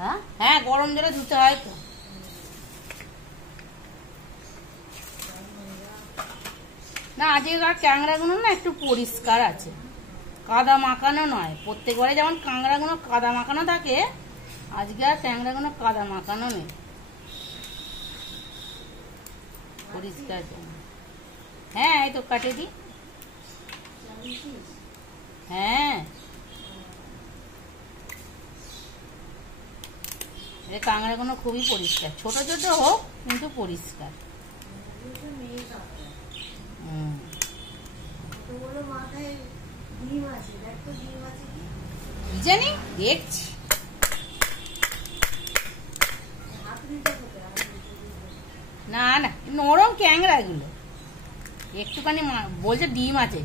হ্যাঁ হ্যাঁ, গরম জলে ধুতে হয় তো। না আজকের ক্যাংড়াগুলো না একটু পরিষ্কার আছে, কাদা মাখানো নয়। প্রত্যেকবারে যেমন কাঁকড়াগুলো কাদা মাখানো থাকে, আজকে আর ক্যাংড়াগুলো কাদা মাখানো নেই, পরিষ্কার। হ্যাঁ এই তো কাটে দি। হ্যাঁ এই কাঁকড়াগুলো খুবই পরিষ্কার, ছোট ছোট হোক কিন্তু পরিষ্কার। জানি দেখছি। না না নরম ক্যাংড়া এগুলো, একটুখানি বলছে ডিম আছে,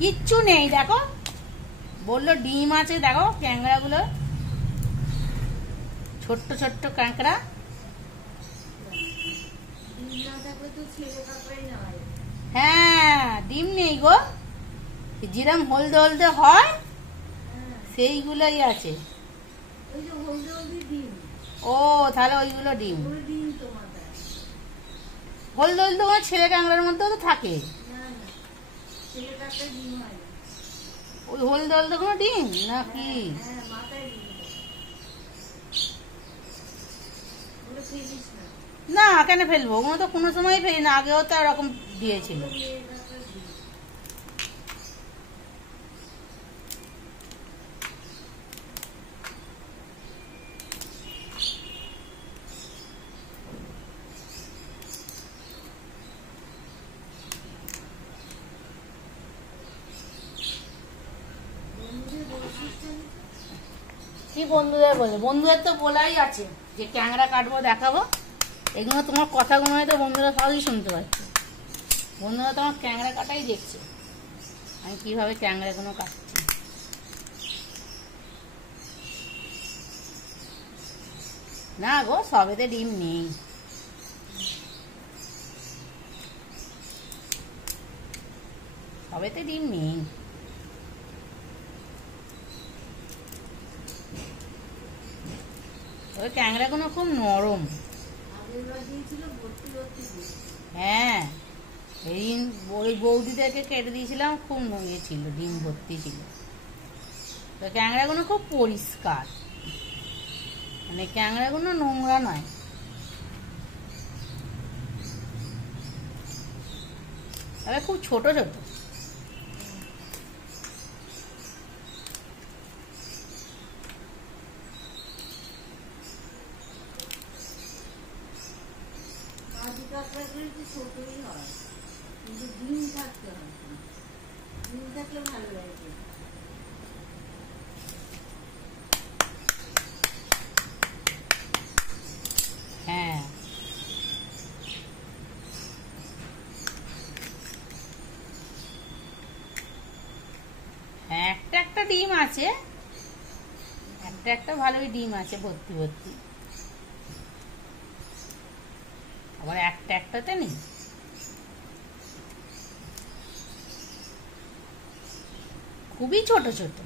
কিচ্ছু নেই। দেখো বললো ডিম আছে, দেখো ক্যাংড়াগুলো ছোট্ট ছোট্ট কাঁকড়া। হ্যাঁ ডিম নেই গো, যেরকম হলদে হলদে হয় সেইগুলোই আছে। ও তাহলে ওইগুলো ডিম। হলদে হলদে কোনো ছেলে কাঁকড়ার মধ্যেও তো থাকে, ওই হলদে হলদে কোনো ডিম নাকি? না কেন ফেলবো, ওগুলো তো কোনো সময় ফেলি না, আগেও তো এরকম দিয়েছিল। কি বন্ধুদের বলে, বন্ধুদের তো বলাই আছে যে ক্যাংড়া কাটবো দেখাবো। এগুলো তোমার কথাগুলো হয়তো বন্ধুরা সবই শুনতে পাচ্ছে, বন্ধুরা তোমার ক্যাংড়া কাটাই দেখছে আমি কিভাবে ক্যাংড়াগুলো কাটছি। না গো সবেতে ডিম নেই, সবেতে ডিম নেই। ওই ক্যাংড়াগুলো খুব নরম। হ্যাঁ এই ওই বৌদিদেরকে কেটে দিয়েছিলাম, খুব ইয়ে ছিল, ডিম ভর্তি ছিল। তো ক্যাংড়াগুলো খুব পরিষ্কার, মানে ক্যাংড়াগুলো নোংরা নয়। তবে খুব ছোট ছোট। ছোটই হয় কিন্তু ডিম থাকতে হয়, ডিম থাকলে ভালো লাগে। হ্যাঁ একটা একটা ডিম আছে, একটা একটা ভালোই ডিম আছে ভর্তি ভর্তি, আবার একটা একটাতে নেই। খুবই ছোট ছোট।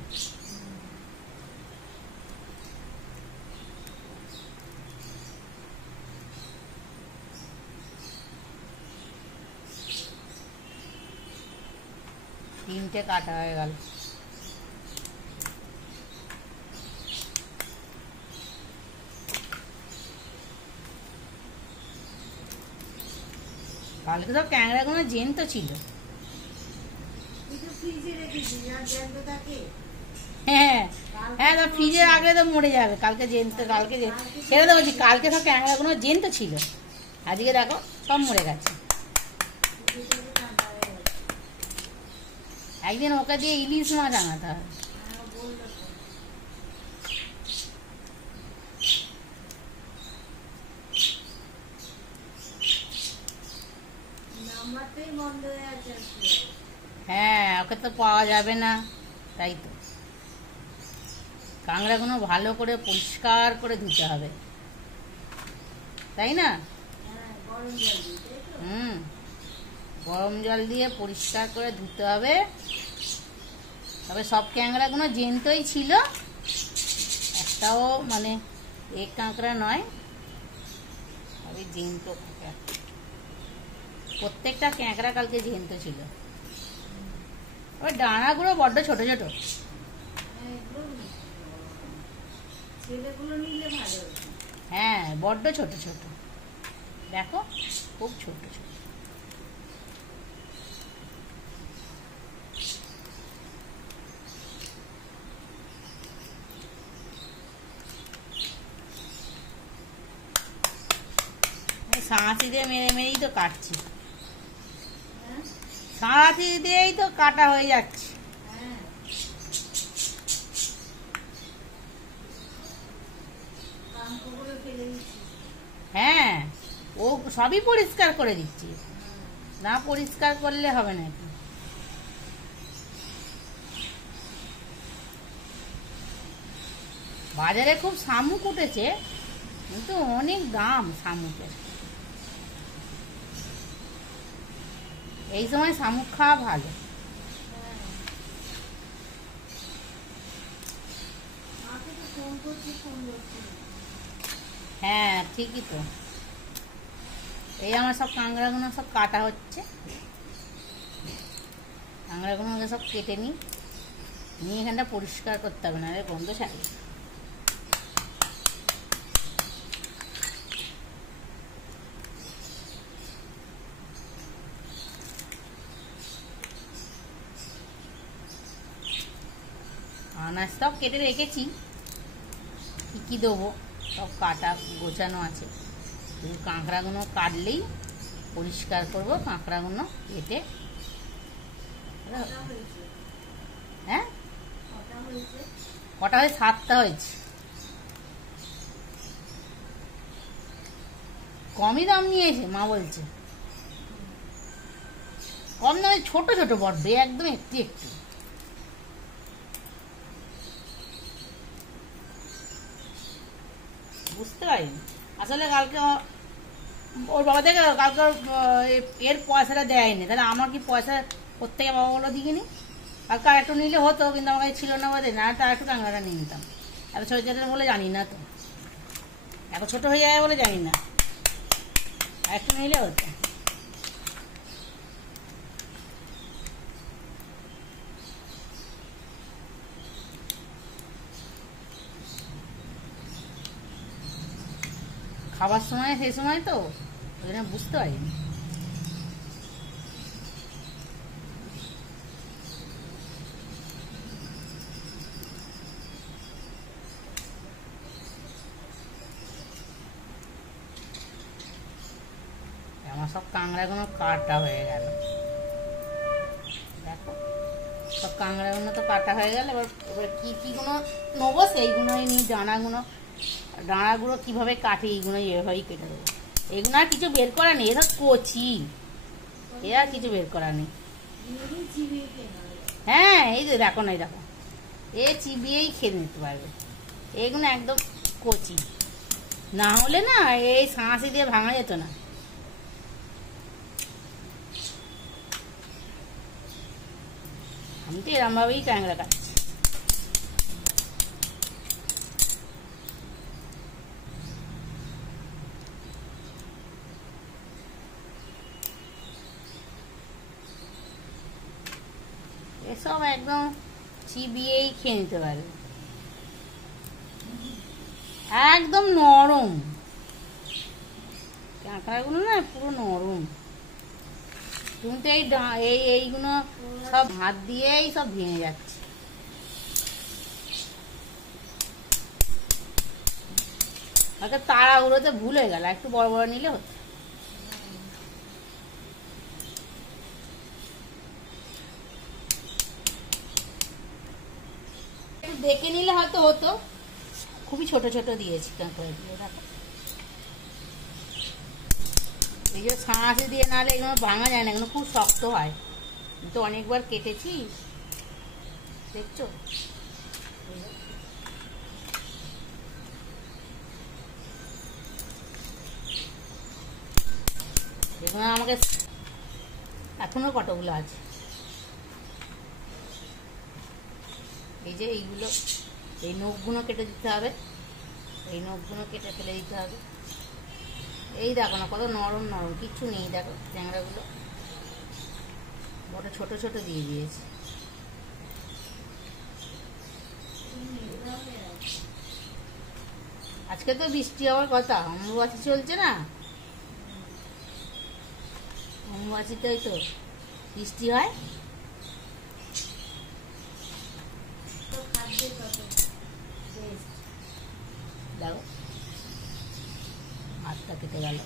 তিনটে কাটা হয়ে গেল। কালকে তো ক্যাংড়াগুলো জ্যান্ত ছিল। হ্যাঁ হ্যাঁ তো ফ্রিজে রাখলে তো মরে যাবে, কালকে জ্যান্ত, কালকে সেটা তো বলছি, কালকে সব ক্যাংড়াগুলো জ্যান্ত ছিল, আজকে দেখো সব মরে গেছে। একদিন ওকে দিয়ে ইলিশ মাছ আনাতে হবে। হ্যাঁ ওকে তো পাওয়া যাবে না, তাই তো কাঁকড়াগুলো ভালো করে পরিষ্কার করে ধুতে হবে, তাই না? গরম জল দিয়ে পরিষ্কার করে ধুতে হবে। তবে সব ক্যাংড়াগুলো জ্যান্তই ছিল, একটাও মানে এক কাঁকড়া নয়, আমি জ্যান্ত কাঁকড়া। প্রত্যেকটা কাঁকড়া কালকে জ্যান্ত ছিল। ওই ডানাগুলো বড্ড ছোট ছোট। ছেলেগুলো নিলে ভালো হতো। হ্যাঁ, বড্ড ছোট ছোট, দেখো খুব ছোট ছোট। সাঁড়াশি দিয়ে মেরে মেরেই তো কাটছি, হ্যাঁ সাঁড়াশি দিয়েই তো কাটা হয়ে যাচ্ছে। হ্যাঁ, কানকোগুলো ফেলে দিচ্ছি। হ্যাঁ, ও সবই পরিষ্কার করে দিচ্ছি, না পরিষ্কার করলে হবে নাকি। বাজারে খুব শামুক উঠেছে, কিন্তু অনেক দাম শামুকের। এই সময় শামুক খাওয়া ভালো। হ্যাঁ, মাকে তো ফোন করছি, ফোন করছি না। হ্যাঁ, ঠিকই তো। এই আমার সব কাঁকড়াগুলো সব কাটা হচ্ছে, কাঁকড়াগুলোকে সব কেটে নিই, নিয়ে এখানটা পরিষ্কার করতে হবে, না গন্ধ ছাড়ে। আনাজ সব কেটে রেখেছি, কি কি দেবো সব কাটা গোছানো আছে। শুধু কাঁকড়াগুলো কাটলেই পরিষ্কার করব, কাঁকড়াগুলো কেটে। কটা হয়েছে? হ্যাঁ, কটা হয়েছে? কটা হয়ে 7টা হয়েছে। কমই দাম নিয়েছে মা বলছে, কম দামে ছোট ছোট বড্ড, একদম একটু একটু। বুঝতে পারিনি আসলে কালকে ওর বাবা থেকে কালকে এর পয়সাটা দেয়নি, তাহলে আমার কি পয়সা প্রত্যেকে বাবা বলো দিইনি। কালকে আর একটু নিলে হতো, কিন্তু আমার কাছে ছিল না বলে না, আর একটু কাঁকড়াটা নিয়ে নিতাম। এত ছোট ছোট বলে জানি না তো, এত ছোট হয়ে যায় বলে জানি না, আর একটু নিলে হতো। খাবার সময় সেই সময় তো ওই জন্য বুঝতে পারিনি। আমার সব কাঁকড়াগুলো কাটা হয়ে গেল, দেখো সব কাঁকড়াগুলো তো কাটা হয়ে গেল। এবার এবার কি কিগুলো নেবো সেইগুলোই নিয়ে, ডানাগুলো কিভাবে কাটে এইগুলো এভাবেই কেটে দেবো। এগুলো আর কিছু বের করা নেই, এসব কচি, এ আর কিছু বের করা নেই। এমনি চিবিয়ে খেয়ে নেবে। হ্যাঁ, এই যে দেখো না, এই দেখো, এ চিবিয়েই খেয়ে নিতে পারবে। এগুলো একদম কচি, না হলে না এই শাঁসি দিয়ে ভাঙা যেত না। আমি তো এরম ভাবেই ট্যাংরা কাটছি। এসব একদম চিবিয়েই খেয়ে নিতে পারবে, একদম নরম কাঁকড়াগুলো, না পুরো নরম। তুমি তো এইগুলো সব হাত দিয়েই সব ভেঙে যাচ্ছে। হয়তো তাড়াহুড়োতে ভুল হয়ে গেল, একটু বড় বড় নিলে হতো। একটু দেখে নিলে হয়তো হতো, খুবই ছোট ছোট দিয়েছি কাঁকড়া দিয়ে। দেখো এই যে ছাঁচে দিয়ে নাহলে এগুলো ভাঙা যায় না, এগুলো খুব শক্ত হয়, তো অনেকবার কেটেছি দেখছো। এখানে আমাকে এখনো কতগুলো আছে, এই যে এইগুলো, এই নখগুলো কেটে দিতে হবে। এই নখগুলো কেটে ফেলে দিতে হবে। এই দেখো না কত নরম নরম, কিচ্ছু নেই দেখো ট্যাংরাগুলো, বড় ছোট ছোট দিয়ে দিয়েছি। আজকে তো বৃষ্টি হওয়ার কথা, অম্বুবাচী চলছে না, অম্বুবাচীতেই তো বৃষ্টি হয়। দেখো হাতটা কেটে গেল।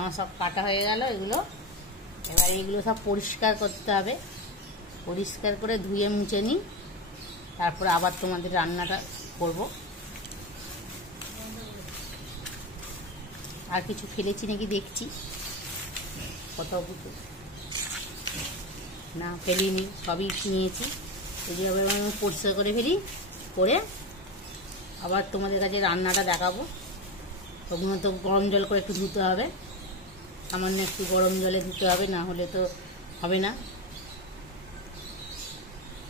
আমার সব কাটা হয়ে গেল এগুলো। এবার এগুলো সব পরিষ্কার করতে হবে, পরিষ্কার করে ধুয়ে মুছে নিই, তারপরে আবার তোমাদের রান্নাটা করব। আর কিছু ফেলেছি নাকি দেখছি, কত কিছু না ফেলিনি, সবই নিয়েছি। এভাবে আমি পরিষ্কার করে ফেলি, করে আবার তোমাদের কাছে রান্নাটা দেখাবো। ওগুলো তো গরম জল করে একটু ধুতে হবে, সামান্য একটু গরম জলে ধুতে হবে, না হলে তো হবে না।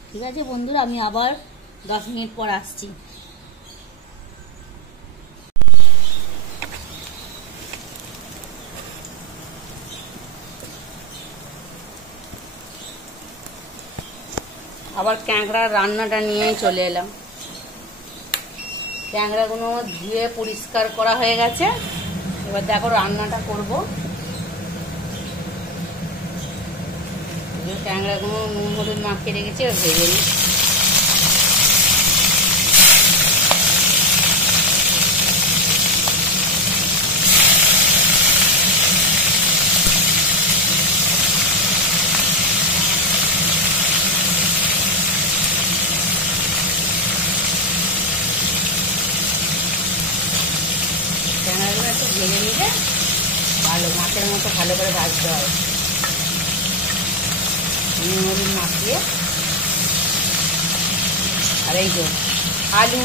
ঠিক আছে বন্ধুরা, আমি আবার 10 মিনিট পর আসছি। আবার ক্যাংড়ার রান্নাটা নিয়ে চলে এলাম। ক্যাংড়াগুলো ধুয়ে পরিষ্কার করা হয়ে গেছে। এবার দেখো রান্নাটা করব। ক্যাংড়াগুলো নুন হলুদ মাখিয়ে রেখেছি, ভেজে নিই। ক্যাংড়াগুলো একটু ভেজে নিলে ভালো, মাছের মতো ভালো করে ভাজতে হবে, নুন হলুদ মাখিয়ে। আর এই যে আলু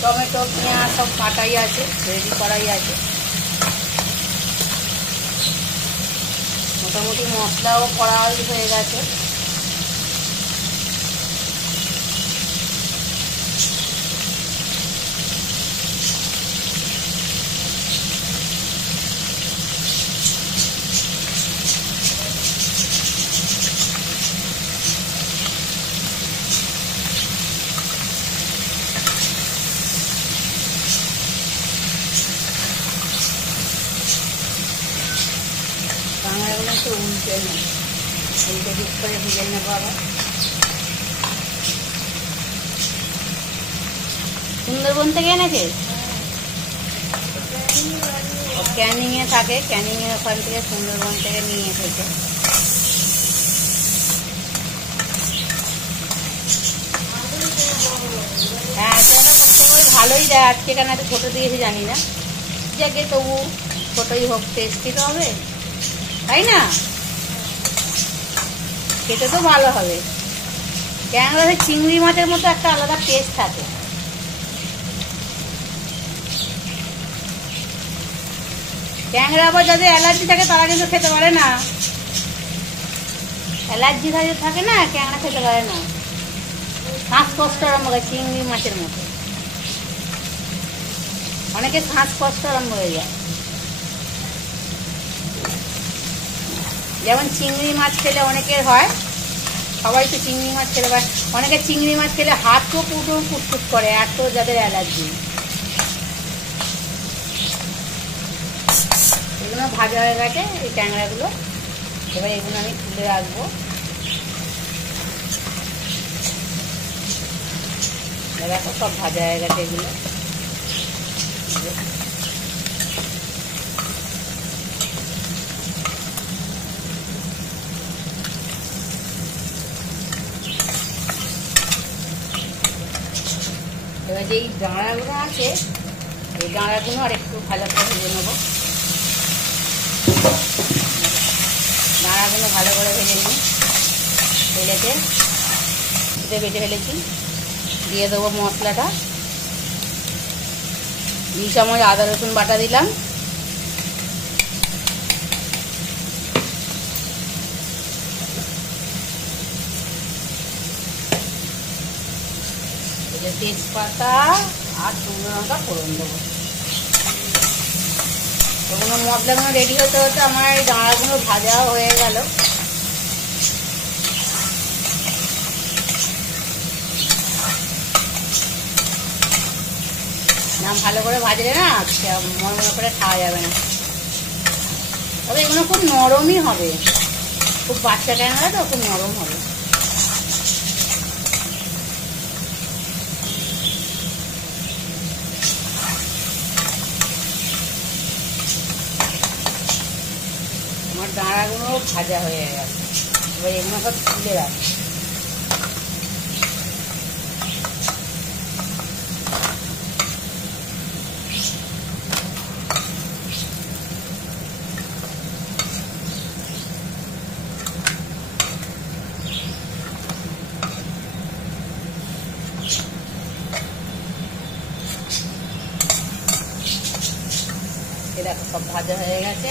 টমেটো পেঁয়াজ সব কাটাই আছে, রেডি করাই আছে। মোটামুটি মশলাও করা হয়ে গেছে। বাংলাগুলো একটু উল্টে নেই, উল্টে দিক করে ভেজে নেবো আবার। সুন্দরবন থেকে এনেছে, ক্যানিংয়ে থাকে, ক্যানিংয়ের ওখান থেকে সুন্দরবন থেকে নিয়ে এসেছে। হ্যাঁ সেটা করতে করে ভালোই দেয়, আজকে কেন এত ছোটো দিয়েছে জানি না, যাকে তবু ছোটোই হোক, টেস্টি তো হবে তাই না, খেতে তো ভালো হবে। ক্যাংড়া চিংড়ি মাছের মতো একটা আলাদা টেস্ট থাকে। ক্যাংড়া আবার যাদের অ্যালার্জি থাকে তারা কিন্তু খেতে পারে না, অ্যালার্জি থাকে না, ক্যাংড়া খেতে পারে না, শ্বাসকষ্ট আরম্ভ হয় চিংড়ি মাছের মতো, অনেকে শ্বাসকষ্ট আরম্ভ হয়ে যায়। যেমন চিংড়ি মাছ খেলে অনেকের হয়, সবাই তো চিংড়ি মাছ খেলে পায়, অনেকে চিংড়ি মাছ খেলে হাতও পুরো ফুটফুট করে, এত যাদের অ্যালার্জি। এগুলো ভাজা হয়ে গেছে এই ট্যাংরাগুলো, এবার এগুলো আমি তুলে রাখবো। দেখো সব ভাজা হয়ে গেছে এগুলো। এবার যে এই ডাঁড়াগুলো আছে, এই ডাঁড়াগুলো আর একটু ভালো করে ভেজে নেবো। ডাঁড়াগুলো ভালো করে ভেজে নিই, তেলেতে বেটে ফেলেছি। দিয়ে দেবো মশলাটা, 2 চামচ আদা রসুন বাটা দিলাম, তেজপাতা আর শুকনো লঙ্কা ফোড়ন দেবো। ওগুলো মশলাগুলো রেডি হতে হতে আমার এই দাঁড়াগুলো ভাজা হয়ে গেল। না ভালো করে ভাজলে না মনে করে খাওয়া যাবে না। তবে এগুলো খুব নরমই হবে, খুব বাচ্চা ট্যাংরা তো খুব নরম হবে। আমার দাঁড়াগুলো ভাজা হয়ে গেছে, এবার এগুলো সব তুলে রাখি। দেখো সব ভাজা হয়ে গেছে,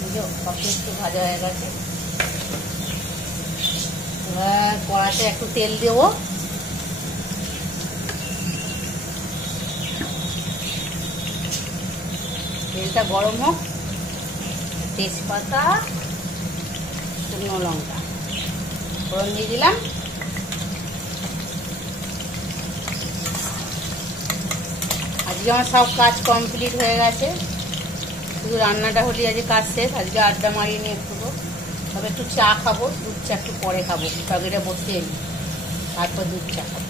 বুঝো সব একটু ভাজা হয়ে গেছে। এবার কড়াতে একটু তেল দেবো, তেলটা গরম হোক। তেজপাতা শুকনো লঙ্কা ফোড়ন দিয়ে দিলাম। আজকে আমার সব কাজ কমপ্লিট হয়ে গেছে, শুধু রান্নাটা হলে আজকে কাজ শেষ। আজকে আড্ডা মারিয়ে নিয়ে একটু, তবে একটু চা খাবো, দুধ চা একটু পরে খাবো, তরকারিটা বসিয়ে নিই তারপর দুধ চা খাবো।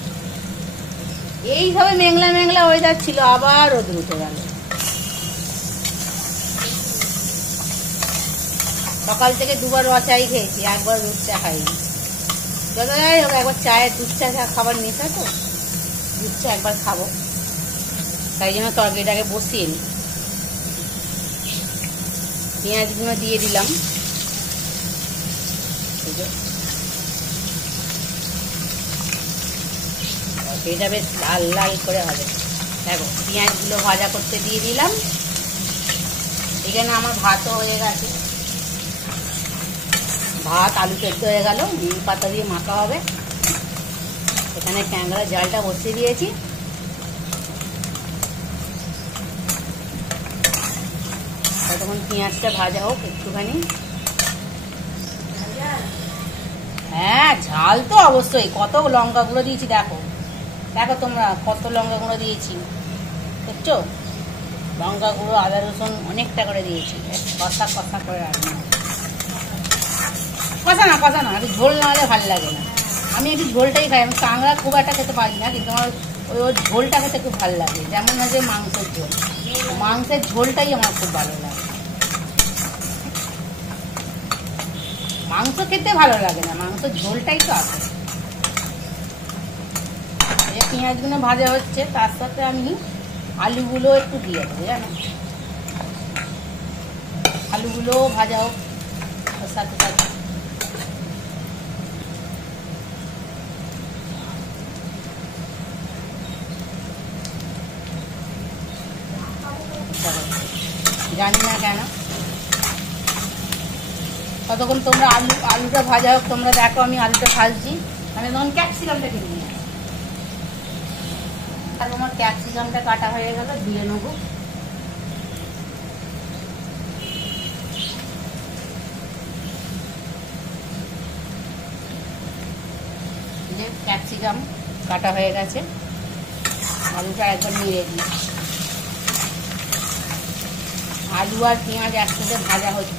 এইভাবে মেঘলা মেঘলা ওয়েদার ছিল, আবার রোদ উঠে গেল। সকাল থেকে দুবার চাই খেয়েছি, একবার দুধ চা খাইনি। যত যাই হোক একবার চায়ের দুধ চা খাবার নেশা তো, দুধ চা একবার খাবো, তাই জন্য তরকারিটাকে বসিয়ে নিই। পেঁয়াজগুলো দিয়ে দিলাম, এটা বেশ লাল লাল করে হবে। দেখো পেঁয়াজগুলো ভাজা করতে দিয়ে দিলাম। এখানে আমার ভাতও হয়ে গেছে, ভাত আলু সেদ্ধ হয়ে গেল, নিম পাতা দিয়ে মাখা হবে। এখানে ট্যাংরা জালটা বসিয়ে দিয়েছি। তখন পেঁয়াজটা ভাজা হোক একটুখানি। হ্যাঁ ঝাল তো অবশ্যই, কত লঙ্কা গুঁড়ো দিয়েছি দেখো, দেখো তোমরা কত লঙ্কা গুঁড়ো দিয়েছি, দেখছো? লঙ্কা গুঁড়ো আদা রসুন অনেকটা করে দিয়েছি। কষা কষা করে রাখবো, কষা না একটু ঝোল না হলে ভালো লাগে না। আমি একটু ঝোলটাই খাই, আমি কাঁকড়া খুব একটা খেতে পারি না, কিন্তু আমার ওই ঝোলটা খেতে খুব ভালো লাগে। যেমন হচ্ছে মাংসের ঝোল, মাংসের ঝোলটাই আমার খুব ভালো লাগে। মাংস খেতে ভালো লাগে না, মাংসের ঝোলটাই তো আছে। এই পেঁয়াজগুলো ভাজা হচ্ছে, তার সাথে আমি আলুগুলো একটু দিয়ে দেবো, জানো? আলুগুলো ভাজা হোক ওর সাথে সাথে। জানি না কেন ততক্ষণ তোমরা আলুটা ভাজা হোক, তোমরা দেখো আমি আলুটা ভাজছি। মানে তখন ক্যাপসিকামটা কিনে নিয়ে আসি, আর আমার ক্যাপসিকামটা কাটা হয়ে গেল, দিয়ে নেবো। ক্যাপসিকাম কাটা হয়ে গেছে, আলুটা একবার নিয়ে দিই। আলু আর পেঁয়াজ একসাথে ভাজা হচ্ছে,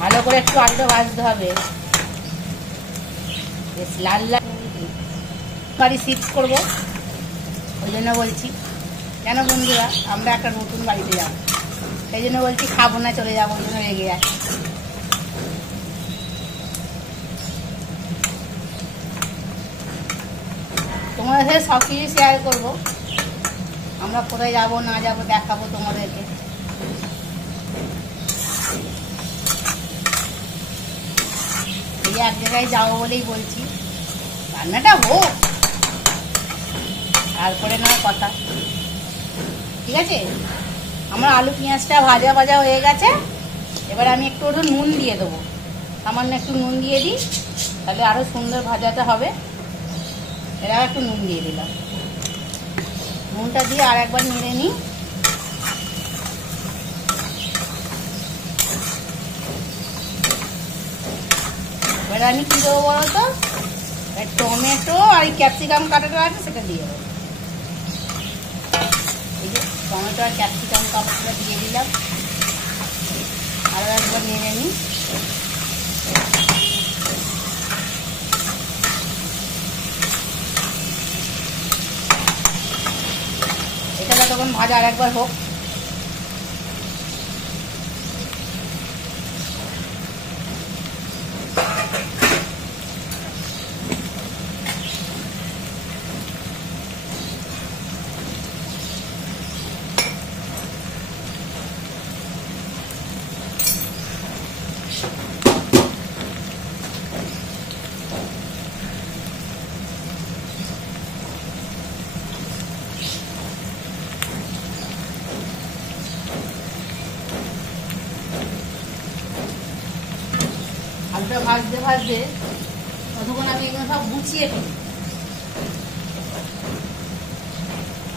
ভালো করে একটু আলুটা ভাজতে হবে, বেশ লাল লাল। বাড়ি শিফট করবো, ওই জন্য বলছি। কেন বন্ধুরা, আমরা একটা নতুন বাড়িতে যাবো, সেই জন্য বলছি খাবো না চলে যাবো, ওই জন্য রেগে যাচ্ছে। তোমাদের সাথে সব কিছু শেয়ার করবো, আমরা কোথায় যাবো না যাবো দেখাবো তোমাদেরকে। এই এক জায়গায় যাবো বলেই বলছি, রান্নাটা হোক তারপরে না কথা, ঠিক আছে? আমার আলু পেঁয়াজটা ভাজা ভাজা হয়ে গেছে। এবার আমি একটু নুন দিয়ে দেবো, সামান্য একটু নুন দিয়ে দিই, তাহলে আরো সুন্দর ভাজাটা হবে। এরা একটু নুন দিয়ে দিলাম, নুনটা দিয়ে আর একবার নেড়ে নিই। এবার আমি কি দেবো বলো তো, টমেটো আর এই ক্যাপসিকাম কাটাটা আছে সেটা দিয়ে দেবো। এই যে টমেটো আর ক্যাপসিকাম কাটাটা দিয়ে দিলাম, আরও একবার নেড়ে নিই। এটা তখন ভাজা আর একবার হোক। আলুটা ভাজতে ভাজতে ততক্ষণ আমি এগুলো সব গুছিয়ে ফেলি।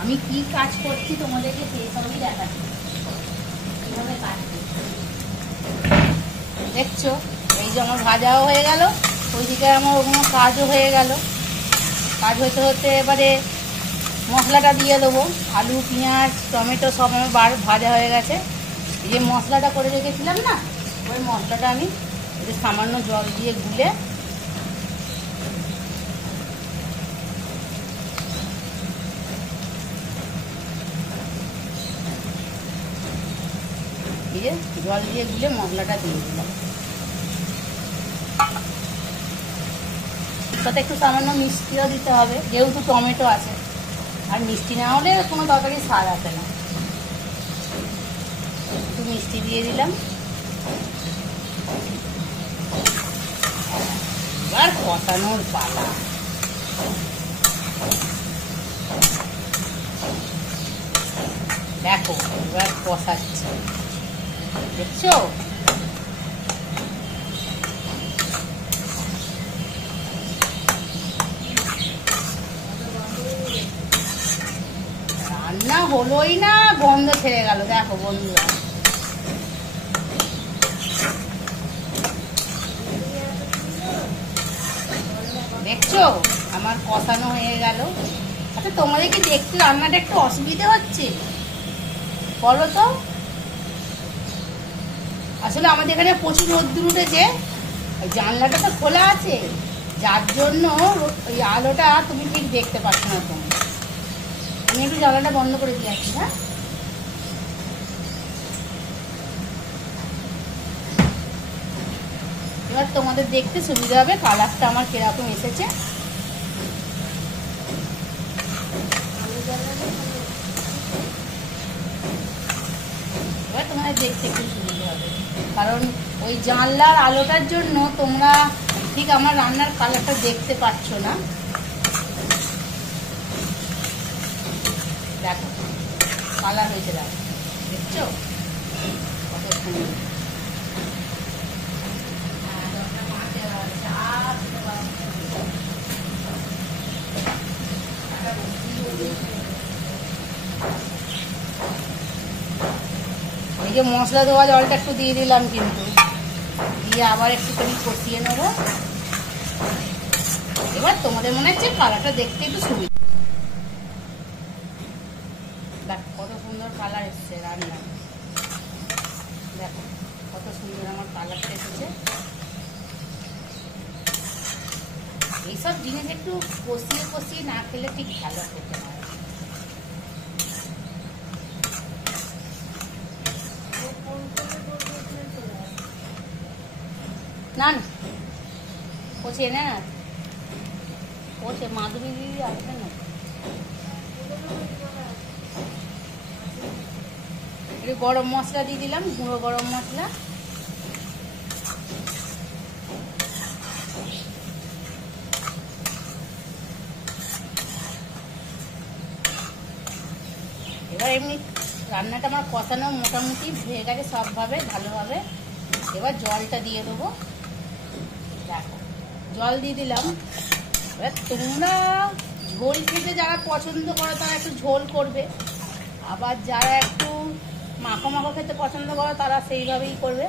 আমি কি কাজ করছি তোমাদেরকে সেই সবই দেখাচ্ছি, কিভাবে কাজ করছি। দেখছো এই যে আমার ভাজাও হয়ে গেল, ওইদিকে আমার ওগুলো কাজও হয়ে গেল। কাজ হতে হতে এবারে মশলাটা দিয়ে দেবো। আলু পেঁয়াজ টমেটো সব আমার ভাজা হয়ে গেছে। এই যে মশলাটা করে রেখেছিলাম না, ওই মশলাটা আমি সামান্য জল দিয়ে গুলে জল দিয়ে গুলে মশলাটা দিয়ে দিলাম। তাতে একটু সামান্য মিষ্টিও দিতে হবে, যেহেতু টমেটো আছে, আর মিষ্টি না হলে কোনো তরকারি স্বাদ আসে না। একটু মিষ্টি দিয়ে দিলাম। এবার কষানোর পালা। দেখো এবার কষাচ্ছে, দেখছো? রান্না হলোই না, গন্ধ ছেড়ে গেল। দেখো বন্ধুরা, দেখছো আমার কষানো হয়ে গেল। আচ্ছা তোমাদের কি দেখতে রান্নাটা একটু অসুবিধা হচ্ছে বলো তো? আসলে আমাদের এখানে প্রচুর রোদ্দুর উঠেছে, জানলাটা তো খোলা আছে, যার জন্য ওই আলোটা তুমি ঠিক দেখতে পাচ্ছ না। তুমি আমি একটু জানলাটা বন্ধ করে দিয়ে আসছি। হ্যাঁ, এবার তোমাদের দেখতে সুবিধা হবে কালারটা আমার কিরকম এসেছে। এবার তোমাদের দেখতে একটু সুবিধা হবে, কারণ ওই জানলার আলোটার জন্য তোমরা ঠিক আমার রান্নার কালারটা দেখতে পাচ্ছ না। দেখো কালার হয়েছে, দেখো দেখছো কত সুন্দর। এই যে মশলা দেওয়া জলটা একটু দিয়ে দিলাম, কিন্তু দিয়ে আবার একটুখানি কষিয়ে নেবো। এবার তোমাদের মনে হচ্ছে কালারটা দেখতে একটু সুবিধা। দেখো কত সুন্দর কালার এসছে রান্না, দেখো কত সুন্দর আমার কালারটা এসেছে। এইসব জিনিস একটু কষিয়ে কষিয়ে না খেলে ঠিক ভালো খেতে হয়। না না কষিয়ে না, কষে মাধুরী দিদি আসবে না, একটু গরম মশলা দিয়ে দিলাম, গুঁড়ো গরম মশলা। এবার এমনি রান্নাটা আমার কষানো মোটামুটি হয়ে গেছে সবভাবে ভালোভাবে। এবার জলটা দিয়ে দেবো। দেখো জল দিয়ে দিলাম। এবার তোমরা ঝোল খেতে যারা পছন্দ করে তারা একটু ঝোল করবে, আবার যারা একটু মাখো মাখো খেতে পছন্দ করে তারা সেইভাবেই করবে।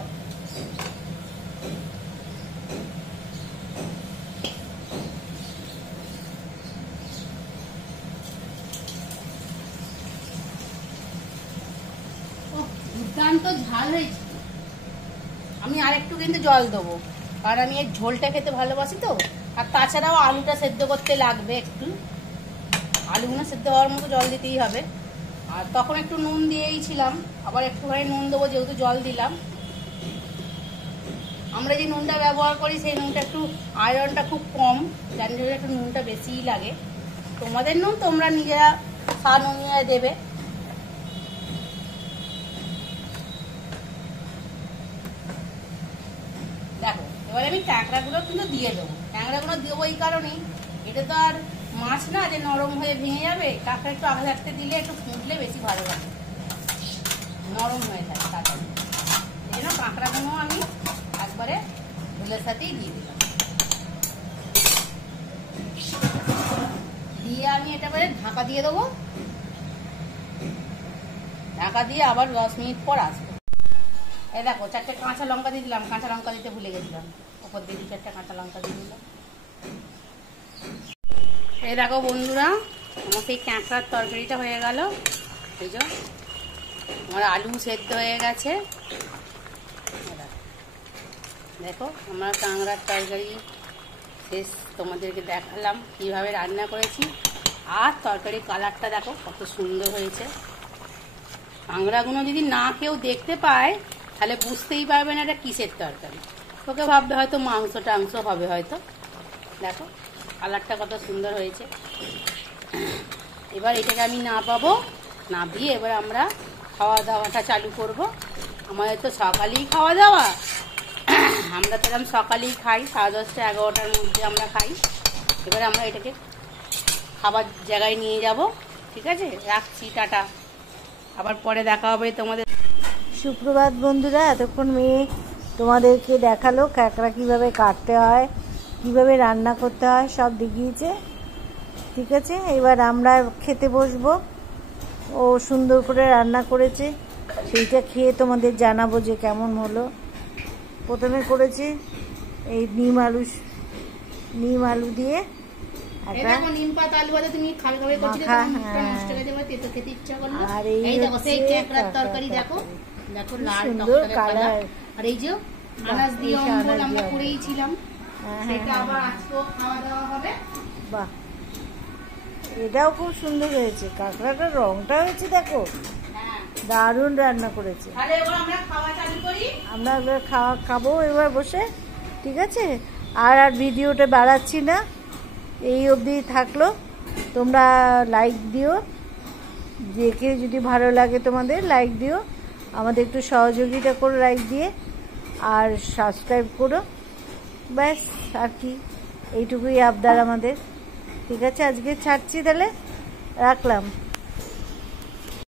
দুর্দান্ত ঝাল হয়েছে। আমি আরেকটু কিন্তু জল দেবো, কারণ আমি এই ঝোলটা খেতে ভালোবাসি তো। আর তাছাড়াও আলুটা সেদ্ধ করতে লাগবে একটু, আলুগুলো সেদ্ধ হওয়ার মতো জল দিতেই হবে। আর তখন একটু নুন দিয়েই ছিলাম, আবার একটুখানি নুন দেবো যেহেতু জল দিলাম। আমরা যে নুনটা ব্যবহার করি সেই নুনটা একটু আয়রনটা খুব কম, জানি জন্য একটু নুনটা বেশিই লাগে। তোমাদের নুন তোমরা নিজেরা স্বাদ অনুযায়ী দেবে। দেখো এবারে আমি ট্যাংরাগুলো কিন্তু দিয়ে দেবো। ট্যাংরাগুলো দেবো এই কারণেই, এটা তো আর মাছ না যে নরম হয়ে ভেঙে যাবে। কাঁকড়া একটু আগে থাকতে দিলে একটু ফুটলে বেশি ভালো লাগে, নরম হয়ে থাকে তাড়াতাড়ি। এই জন্য কাঁকড়াগুলো আমি একবারে ঝোলের সাথেই দিয়ে দিলাম। দিয়ে আমি এটা এবারে ঢাকা দিয়ে দেবো। ঢাকা দিয়ে আবার 10 মিনিট পর আসবো। এই দেখো 4টে কাঁচা লঙ্কা দিয়ে দিলাম, কাঁচা লঙ্কা দিতে ভুলে গেছিলাম, ওপর দিয়ে 2-4টা কাঁচা লঙ্কা দিয়ে দিলাম। এই দেখো বন্ধুরা, আমার সেই কাঁকড়ার তরকারিটা হয়ে গেল। এই যে আমার আলু সেদ্ধ হয়ে গেছে। দেখো আমার কাঁকড়ার তরকারি শেষ, তোমাদেরকে দেখালাম কীভাবে রান্না করেছি। আর তরকারির কালারটা দেখো কত সুন্দর হয়েছে। কাঁকড়াগুলো যদি না কেউ দেখতে পায় তাহলে বুঝতেই পারবে না এটা কিসের তরকারি, ওকে ভাববে হয়তো মাংস টাংস হবে হয়তো। দেখো কালারটা কত সুন্দর হয়েছে। এবার এটাকে আমি নাবিয়ে এবার আমরা খাওয়া দাওয়াটা চালু করব। আমাদের তো সকালেই খাওয়া দাওয়া, আমরা তো এরকম সকালেই খাই, 10:30 11টার মধ্যে আমরা খাই। এবারে আমরা এটাকে খাবার জায়গায় নিয়ে যাব। ঠিক আছে, রাখছি, টাটা, আবার পরে দেখা হবে তোমাদের। সুপ্রভাত বন্ধুরা, এতক্ষণ মেয়ে তোমাদেরকে দেখালো কাঁকড়া কীভাবে কাটতে হয়, কীভাবে রান্না করতে হয়, সব দেখিয়েছে। ঠিক আছে, এবার আমরা খেতে বসবো। ও সুন্দর করে রান্না করেছে, সেইটা খেয়ে তোমাদের জানাবো যে কেমন হলো। প্রথমে করেছে এই নিম আলু দিয়ে নিম পাতা আলু ভাজা। তুমি খাবে খাবে করছিলে, নষ্ট হয়ে যাবে, তেতো খেতে ইচ্ছা করলো। আর এই দেখো সেই কাঁকড়ার তরকারি, দেখো দেখো লাল টকটকে কালার। আর এই যে আনাজ দিয়ে অম্বল আমরা করেই ছিলাম, সেটা আবার আজকেও খাওয়া দাওয়া হবে। বাহ, এটাও খুব সুন্দর হয়েছে। কাঁকড়াটার রংটা হয়েছে দেখো, দারুণ রান্না করেছে। আমরা এবার খাবো এবার বসে। ঠিক আছে, আর ভিডিওটা বাড়াচ্ছি না, এই অবধি থাকলো। তোমরা লাইক দিও, দেখে যদি ভালো লাগে তোমাদের লাইক দিও, আমাদের একটু সহযোগিতা করো লাইক দিয়ে, আর সাবস্ক্রাইব করো। ব্যাস, আর কি, এইটুকুই আবদার আমাদের। ঠিক আছে, আজকে ছাড়ছি, তাহলে রাখলাম।